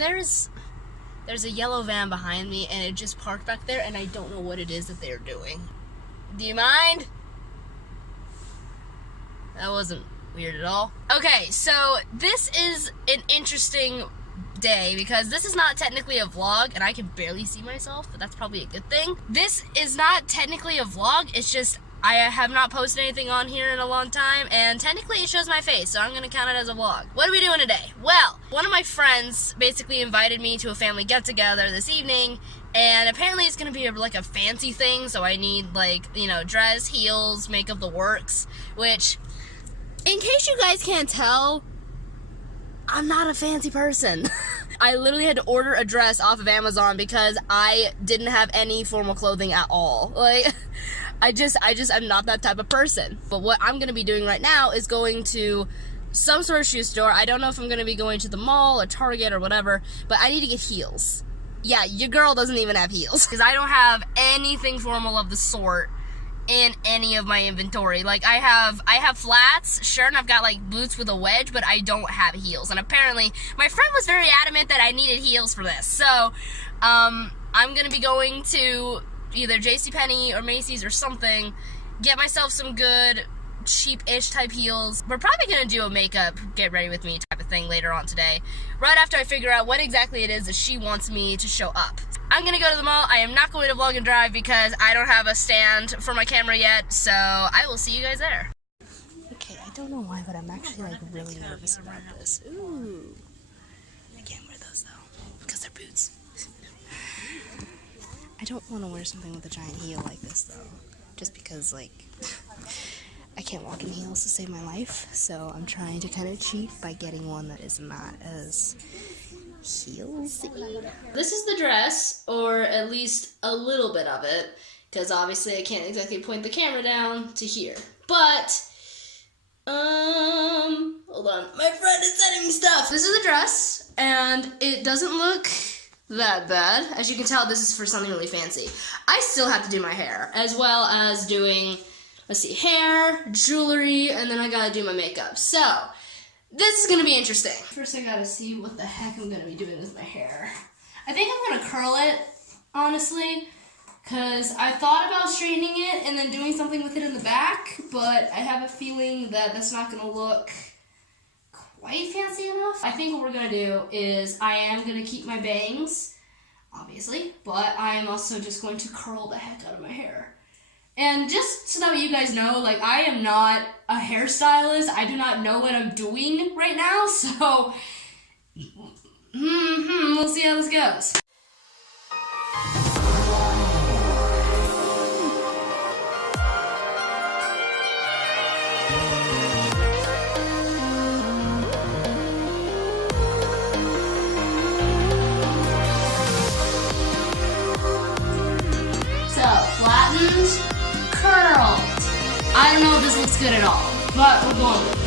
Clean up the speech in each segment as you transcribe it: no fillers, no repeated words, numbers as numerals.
there's a yellow van behind me, and it just parked back there, and I don't know what it is that they're doing. Do you mind? That wasn't weird at all. Okay, so this is an interesting day because this is not technically a vlog, and I can barely see myself, but that's probably a good thing. This is not technically a vlog, it's just I have not posted anything on here in a long time, and technically it shows my face, so I'm gonna count it as a vlog. What are we doing today? Well, one of my friends basically invited me to a family get-together this evening, and apparently it's gonna be like a fancy thing, so I need, like, you know, dress, heels, makeup, the works, which, in case you guys can't tell, I'm not a fancy person. I literally had to order a dress off of Amazon because I didn't have any formal clothing at all. Like, I'm not that type of person. But what I'm gonna be doing right now is going to some sort of shoe store. I don't know if I'm gonna be going to the mall or Target or whatever, but I need to get heels. Yeah, your girl doesn't even have heels because I don't have anything formal of the sort in any of my inventory. Like, I have flats, sure, and I've got like boots with a wedge, but I don't have heels. And apparently my friend was very adamant that I needed heels for this. So I'm gonna be going to either JCPenney or Macy's or something, get myself some good cheap-ish type heels. We're probably gonna do a makeup get ready with me type of thing later on today, right after I figure out what exactly it is that she wants me to show up. I'm gonna go to the mall. I am not going to vlog and drive because I don't have a stand for my camera yet, so I will see you guys there. Okay, I don't know why, but I'm actually like really nervous about this. Ooh, I can't wear those though because they're boots. I don't want to wear something with a giant heel like this though, just because like I can't walk in heels to save my life, so I'm trying to kind of cheat by getting one that is not as heelsy. This is the dress, or at least a little bit of it, because obviously I can't exactly point the camera down to here. But hold on, my friend is sending me stuff. This is the dress, and it doesn't look that bad. As you can tell, this is for something really fancy. I still have to do my hair, as well as doing, let's see, hair, jewelry, and then I gotta do my makeup. So, this is gonna be interesting. First, I gotta see what the heck I'm gonna be doing with my hair. I think I'm gonna curl it, honestly, because I thought about straightening it and then doing something with it in the back, but I have a feeling that that's not gonna look quite fancy enough. I think what we're gonna do is I am gonna keep my bangs, obviously, but I am also just going to curl the heck out of my hair. And just so that you guys know, like, I am not a hairstylist. I do not know what I'm doing right now, so we'll see how this goes. Curled. I don't know if this looks good at all, but we're going with it.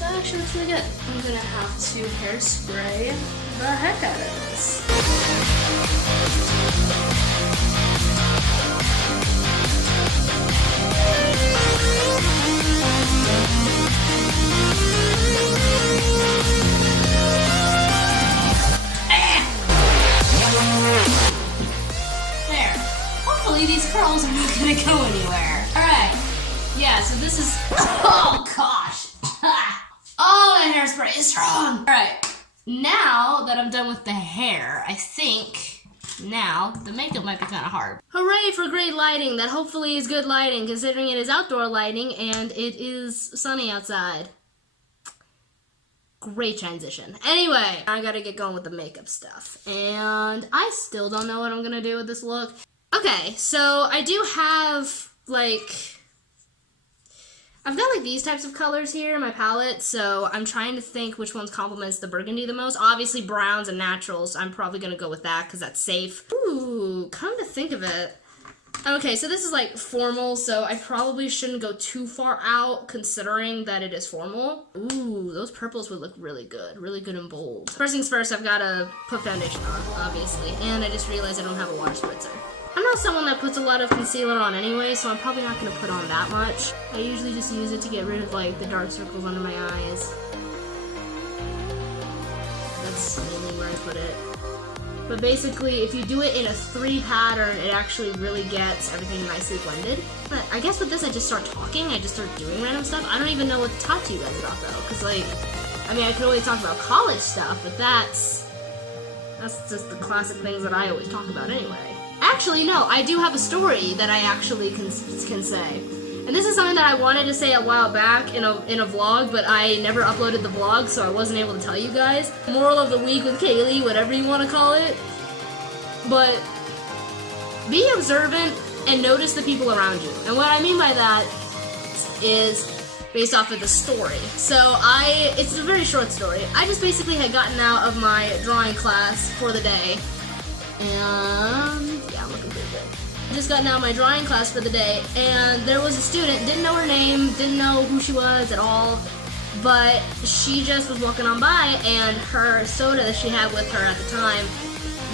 That actually looks really good. I'm gonna have to hairspray the heck out of this. There. Hopefully these curls are not gonna go anywhere. Alright. Yeah, so this is... Oh gosh! Oh, that hairspray is strong! Alright, now that I'm done with the hair, I think now the makeup might be kind of hard. Hooray for great lighting! That hopefully is good lighting, considering it is outdoor lighting and it is sunny outside. Great transition. Anyway, I gotta get going with the makeup stuff. And I still don't know what I'm gonna do with this look. Okay, so I do have, like, I've got, like, these types of colors here in my palette, so I'm trying to think which ones complements the burgundy the most. Obviously, browns and naturals, I'm probably going to go with that because that's safe. Ooh, come to think of it. Okay, so this is, like, formal, so I probably shouldn't go too far out considering that it is formal. Ooh, those purples would look really good and bold. First things first, I've got to put foundation on, obviously, and I just realized I don't have a water spritzer. I'm not someone that puts a lot of concealer on anyway, so I'm probably not going to put on that much. I usually just use it to get rid of, like, the dark circles under my eyes. That's mainly where I put it. But basically, if you do it in a 3 pattern, it actually really gets everything nicely blended. But I guess with this, I just start talking, I just start doing random stuff. I don't even know what to talk to you guys about, though, because, like, I mean, I could always talk about college stuff, but that's just the classic things that I always talk about anyway. Actually, no, I do have a story that I actually can say. And this is something that I wanted to say a while back in a vlog, but I never uploaded the vlog, so I wasn't able to tell you guys. Moral of the week with Kaylee, whatever you want to call it. But be observant and notice the people around you. And what I mean by that is based off of the story. So it's a very short story. I just basically had gotten out of my drawing class for the day. And yeah, I'm looking pretty good. I just gotten out of my drawing class for the day, and there was a student, didn't know her name, didn't know who she was at all, but she just was walking on by, and her soda that she had with her at the time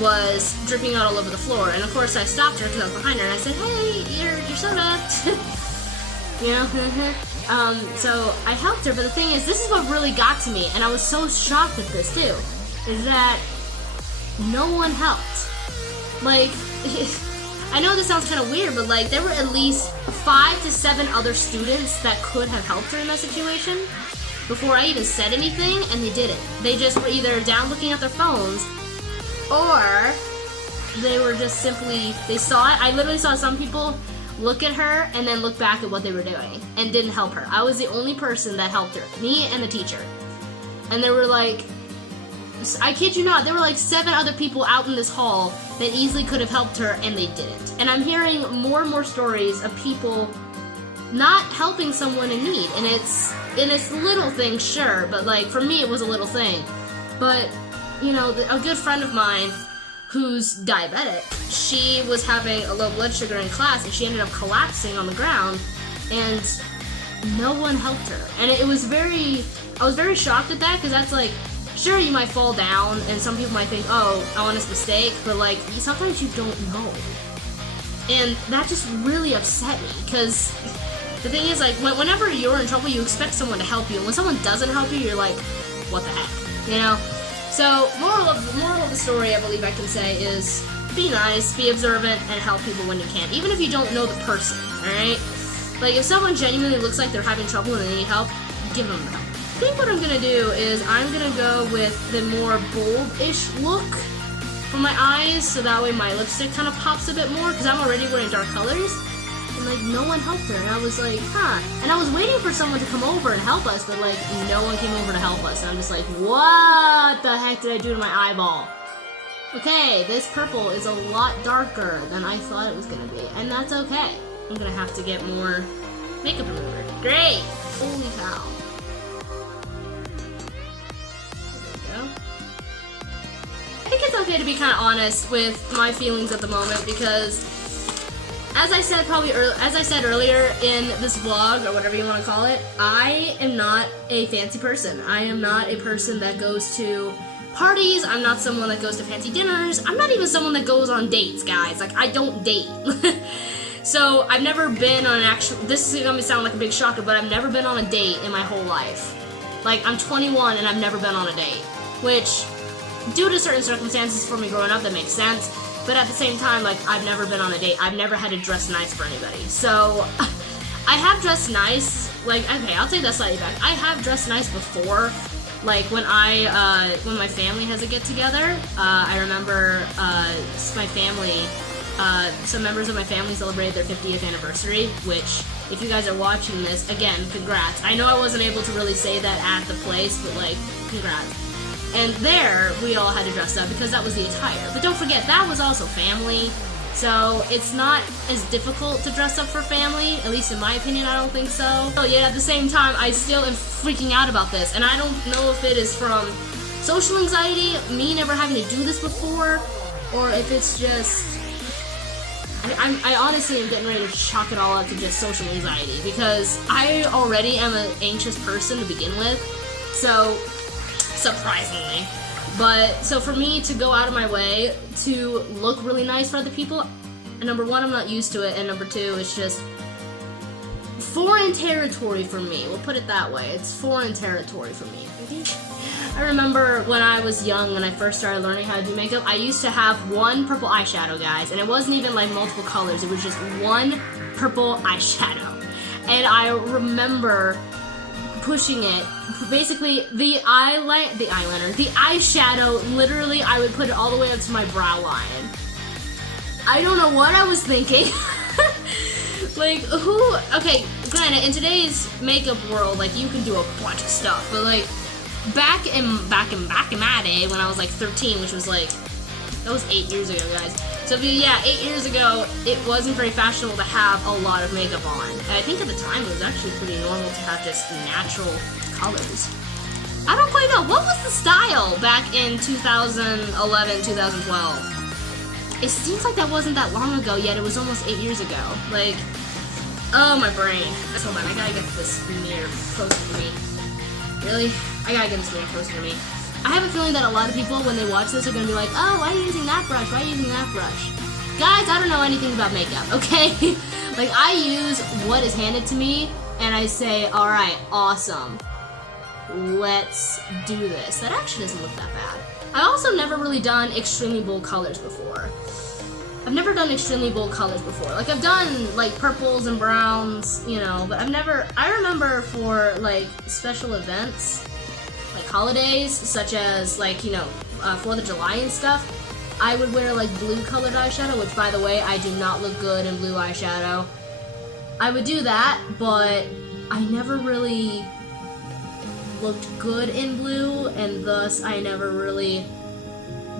was dripping out all over the floor. And of course I stopped her because I was behind her, and I said, hey, your soda. You know? So I helped her, but the thing is, this is what really got to me, and I was so shocked at this too, is that no one helped. Like, I know this sounds kind of weird, but like, there were at least 5 to 7 other students that could have helped her in that situation before I even said anything, and they didn't. They just were either down looking at their phones, or they were just simply, they saw it. I literally saw some people look at her and then look back at what they were doing and didn't help her. I was the only person that helped her, me and the teacher. And there were like, I kid you not, there were like 7 other people out in this hall that easily could have helped her, and they didn't. And I'm hearing more and more stories of people not helping someone in need. And it's little things, sure, but like for me it was a little thing. But, you know, a good friend of mine who's diabetic, she was having a low blood sugar in class, and she ended up collapsing on the ground, and no one helped her. And I was very shocked at that, because that's like, sure, you might fall down, and some people might think, oh, honest mistake, but like, sometimes you don't know. And that just really upset me, because the thing is, like, whenever you're in trouble, you expect someone to help you, and when someone doesn't help you, you're like, what the heck, you know? So, moral of the story, I believe I can say, is be nice, be observant, and help people when you can, even if you don't know the person, alright? Like, if someone genuinely looks like they're having trouble and they need help, give them the help. I think what I'm gonna do is I'm gonna go with the more bold-ish look for my eyes, so that way my lipstick kind of pops a bit more, because I'm already wearing dark colors, and like no one helped her, and I was like, huh. And I was waiting for someone to come over and help us, but like no one came over to help us, and I'm just like, what the heck did I do to my eyeball? Okay, this purple is a lot darker than I thought it was gonna be, and that's okay. I'm gonna have to get more makeup remover. Great! Holy cow. I think it's okay to be kind of honest with my feelings at the moment, because as I said earlier in this vlog, or whatever you want to call it, I am not a fancy person. I am not a person that goes to parties. I'm not someone that goes to fancy dinners. I'm not even someone that goes on dates, guys. Like, I don't date. So I've never been on an actual, this is gonna sound like a big shocker, but I've never been on a date in my whole life. Like, I'm 21 and I've never been on a date, which, due to certain circumstances for me growing up, that makes sense, but at the same time, like, I've never been on a date. I've never had to dress nice for anybody. So, I have dressed nice, like, okay, I'll take that slightly back. I have dressed nice before, like, when my family has a get-together. I remember, my family, some members of my family celebrated their 50th anniversary, which, if you guys are watching this, again, congrats. I know I wasn't able to really say that at the place, but, like, congrats. And there, we all had to dress up because that was the attire. But don't forget, that was also family. So it's not as difficult to dress up for family, at least in my opinion. I don't think so. So yet at the same time, I still am freaking out about this, and I don't know if it is from social anxiety, me never having to do this before, or if it's just, I honestly am getting ready to chalk it all up to just social anxiety, because I already am an anxious person to begin with, so, surprisingly. But, so for me to go out of my way to look really nice for other people, number one, I'm not used to it, and number two, it's just foreign territory for me. We'll put it that way. It's foreign territory for me. I remember when I was young, when I first started learning how to do makeup, I used to have one purple eyeshadow, guys, and it wasn't even like multiple colors, it was just one purple eyeshadow. And I remember pushing it, basically the eyeshadow, literally I would put it all the way up to my brow line. I don't know what I was thinking. Like, who, okay, granted, in today's makeup world, like, you can do a bunch of stuff, but like, back in my day, when I was like 13, which was like, that was 8 years ago, guys. So yeah, 8 years ago, it wasn't very fashionable to have a lot of makeup on. And I think at the time, it was actually pretty normal to have just natural colors. I don't quite know, what was the style back in 2011, 2012? It seems like that wasn't that long ago, yet it was almost 8 years ago. Like, oh, my brain. Hold on, I gotta get this mirror closer to me. Really? I gotta get this mirror closer to me. I have a feeling that a lot of people, when they watch this, are gonna be like, oh, why are you using that brush? Why are you using that brush? Guys, I don't know anything about makeup, okay? Like, I use what is handed to me, and I say, alright, awesome. Let's do this. That actually doesn't look that bad. I've also never really done extremely bold colors before. I've never done extremely bold colors before. Like, I've done, like, purples and browns, you know, but I've never, I remember for, like, special events, like holidays, such as, like, you know, 4th of July and stuff, I would wear, like, blue colored eyeshadow, which, by the way, I do not look good in blue eyeshadow. I would do that, but I never really looked good in blue, and thus I never really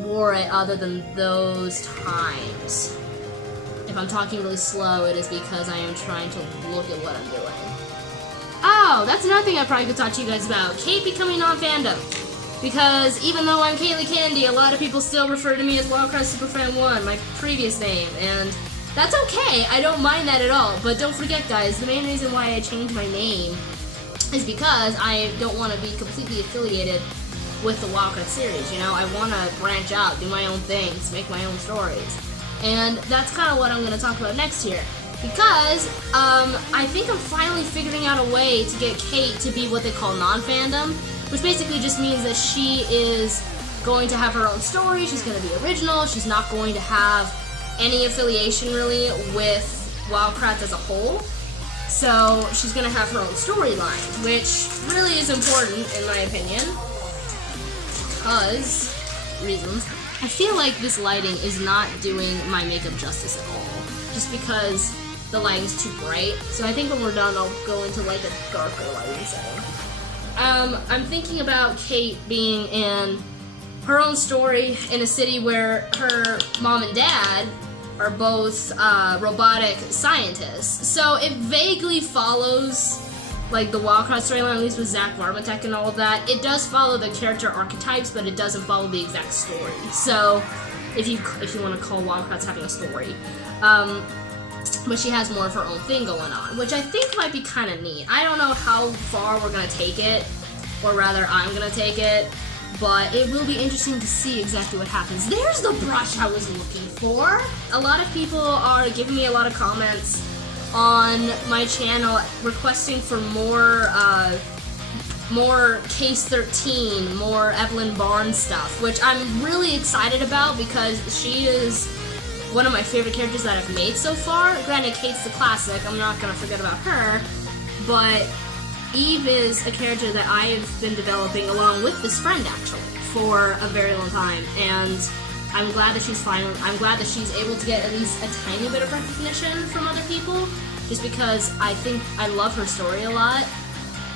wore it other than those times. If I'm talking really slow, it is because I am trying to look at what I'm doing. Oh, that's another thing I probably could talk to you guys about. Kate becoming non-fandom. Because even though I'm Kaylee Candy, a lot of people still refer to me as Wildcard Superfan 1, my previous name, and that's okay, I don't mind that at all. But don't forget, guys, the main reason why I changed my name is because I don't want to be completely affiliated with the Wildcard series, you know? I want to branch out, do my own things, make my own stories. And that's kind of what I'm going to talk about next here. Because, I think I'm finally figuring out a way to get Kate to be what they call non-fandom, which basically just means that she is going to have her own story, she's going to be original, she's not going to have any affiliation, really, with Wildcrafts as a whole. So, she's going to have her own storyline, which really is important, in my opinion. Because, reasons, I feel like this lighting is not doing my makeup justice at all. Just because the lighting's too bright. So I think when we're done, I'll go into like a darker lighting setting. I'm thinking about Kate being in her own story in a city where her mom and dad are both robotic scientists. So it vaguely follows like the Wildcard storyline, at least with Zach Varmatek and all of that. It does follow the character archetypes, but it doesn't follow the exact story. So if you want to call Wildcrafts having a story. But she has more of her own thing going on, which I think might be kind of neat. I don't know how far we're going to take it, or rather I'm going to take it, but it will be interesting to see exactly what happens. There's the brush I was looking for! A lot of people are giving me a lot of comments on my channel requesting for more Case 13, more Evelyn Barnes stuff, which I'm really excited about because she is one of my favorite characters that I've made so far. Granted, Kate's the classic, I'm not gonna forget about her, but Eve is a character that I have been developing along with this friend, actually, for a very long time, and I'm glad that she's able to get at least a tiny bit of recognition from other people, just because I think I love her story a lot.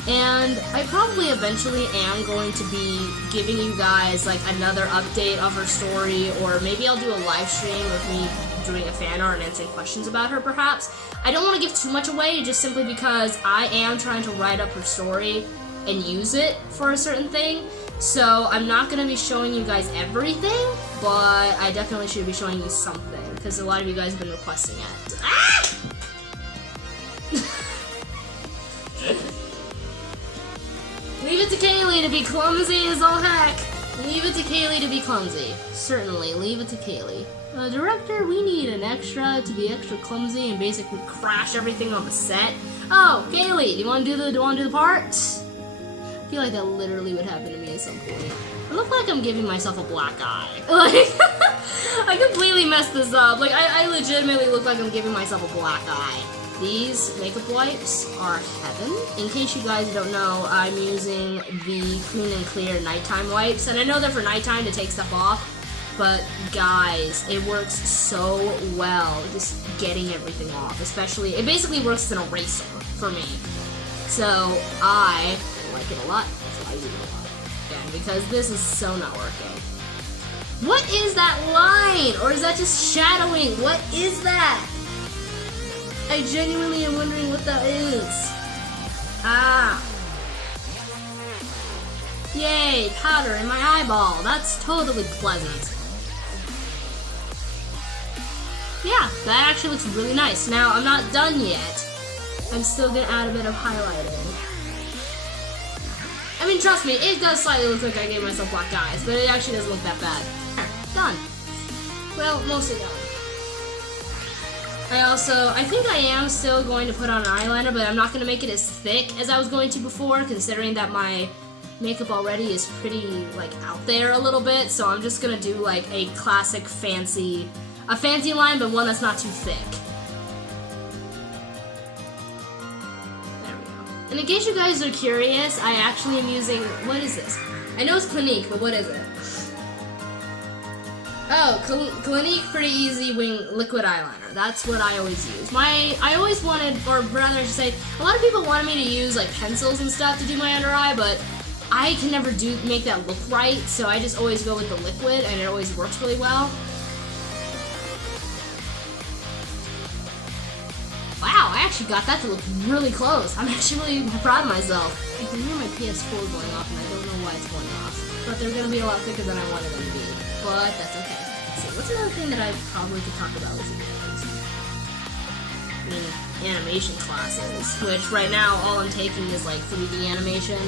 And I probably eventually am going to be giving you guys like another update of her story, or maybe I'll do a live stream of me doing a fan art and answering questions about her, perhaps. I don't want to give too much away, just simply because I am trying to write up her story and use it for a certain thing. So I'm not going to be showing you guys everything, but I definitely should be showing you something, because a lot of you guys have been requesting it. Ah! Leave it to Kaylee to be clumsy as all heck. Leave it to Kaylee to be clumsy. Certainly, leave it to Kaylee. Director, we need an extra to be extra clumsy and basically crash everything on the set. Oh, Kaylee, do you want to do the part? I feel like that literally would happen to me at some point. I look like I'm giving myself a black eye. Like, I completely messed this up. Like, I legitimately look like I'm giving myself a black eye. These makeup wipes are heaven. In case you guys don't know, I'm using the Clean and Clear nighttime wipes, and I know they're for nighttime to take stuff off, but guys, it works so well just getting everything off. Especially, it basically works as an eraser for me. So I like it a lot. That's why I use it a lot. And because this is so not working. What is that line? Or is that just shadowing? What is that? I genuinely am wondering what that is. Ah. Yay, powder in my eyeball. That's totally pleasant. Yeah, that actually looks really nice. Now, I'm not done yet. I'm still gonna add a bit of highlighting. I mean, trust me, it does slightly look like I gave myself black eyes, but it actually doesn't look that bad. Done. Well, mostly done. I think I am still going to put on an eyeliner, but I'm not going to make it as thick as I was going to before, considering that my makeup already is pretty, like, out there a little bit, so I'm just going to do, like, a classic fancy line, but one that's not too thick. There we go. And in case you guys are curious, I actually am using, what is this? I know it's Clinique, but what is it? Oh, Clinique Pretty Easy Wing Liquid Eyeliner. That's what I always use. I always wanted, or rather I should say, a lot of people wanted me to use like pencils and stuff to do my under eye, but I can never make that look right, so I just always go with the liquid, and it always works really well. Wow, I actually got that to look really close. I'm actually really proud of myself. I can hear my PS4 going off, and I don't know why it's going off. But they're going to be a lot thicker than I wanted them to be. But that's okay. Let's see, what's another thing that I probably could talk about with you guys? I mean, animation classes, which right now all I'm taking is like 3D animation,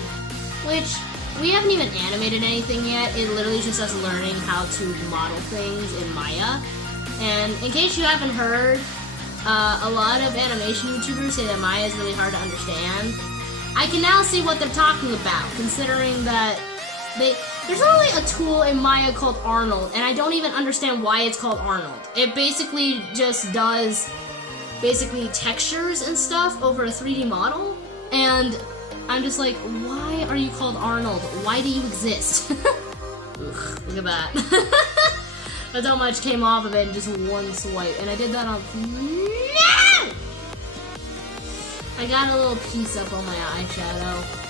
which we haven't even animated anything yet. It literally just us learning how to model things in Maya. And in case you haven't heard, a lot of animation YouTubers say that Maya is really hard to understand. I can now see what they're talking about, considering that there's not really a tool in Maya called Arnold, and I don't even understand why it's called Arnold. It basically just does textures and stuff over a 3D model, and I'm just like, why are you called Arnold? Why do you exist? Ugh, look at that. That's how much came off of it in just one swipe, and I did that on... No! I got a little piece up on my eyeshadow.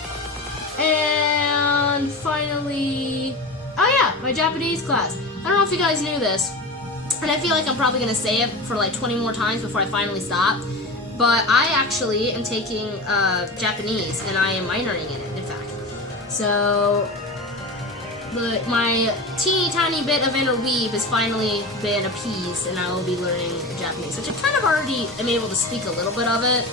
And finally, oh yeah, my Japanese class. I don't know if you guys knew this, and I feel like I'm probably gonna say it for like 20 more times before I finally stop, but I actually am taking Japanese, and I am minoring in it, in fact. So, my teeny tiny bit of inner weeb has finally been appeased, and I will be learning Japanese, which I kind of already am able to speak a little bit of it.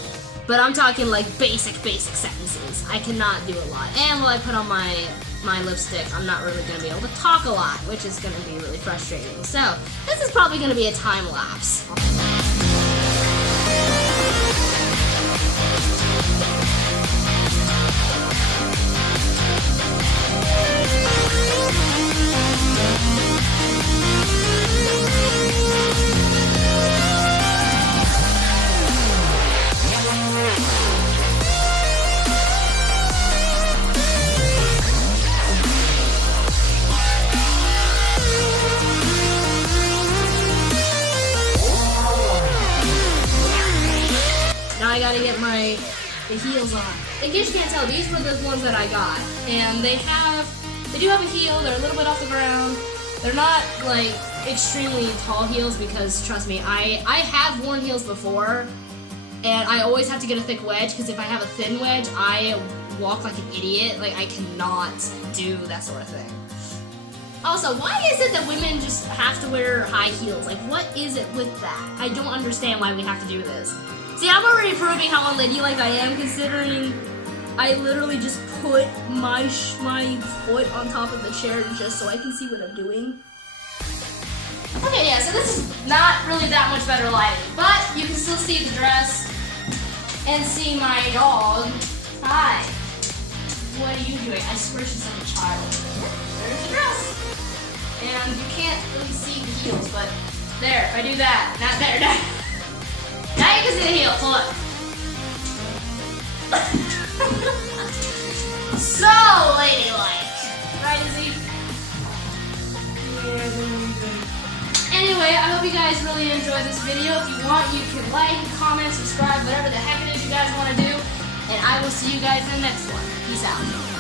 But I'm talking like basic sentences. I cannot do a lot. And while I put on my lipstick, I'm not really going to be able to talk a lot, which is going to be really frustrating. So, this is probably going to be a time lapse. I gotta get the heels on. In case you can't tell, these were the ones that I got, and they do have a heel. They're a little bit off the ground. They're not like extremely tall heels because, trust me, I have worn heels before, and I always have to get a thick wedge because if I have a thin wedge, I walk like an idiot. Like, I cannot do that sort of thing. Also, why is it that women just have to wear high heels? Like, what is it with that? I don't understand why we have to do this. See, I'm already proving how unladylike I am, considering I literally just put my foot on top of the chair just so I can see what I'm doing. Okay, yeah, so this is not really that much better lighting, but you can still see the dress and see my dog. Hi. What are you doing? I squished this like a child. There's the dress. And you can't really see the heels, but there, if I do that, not there, now you can see the heels, look. So ladylike, right, Izzy? Anyway, I hope you guys really enjoyed this video. If you want, you can like, comment, subscribe, whatever the heck it is you guys want to do. And I will see you guys in the next one. Peace out.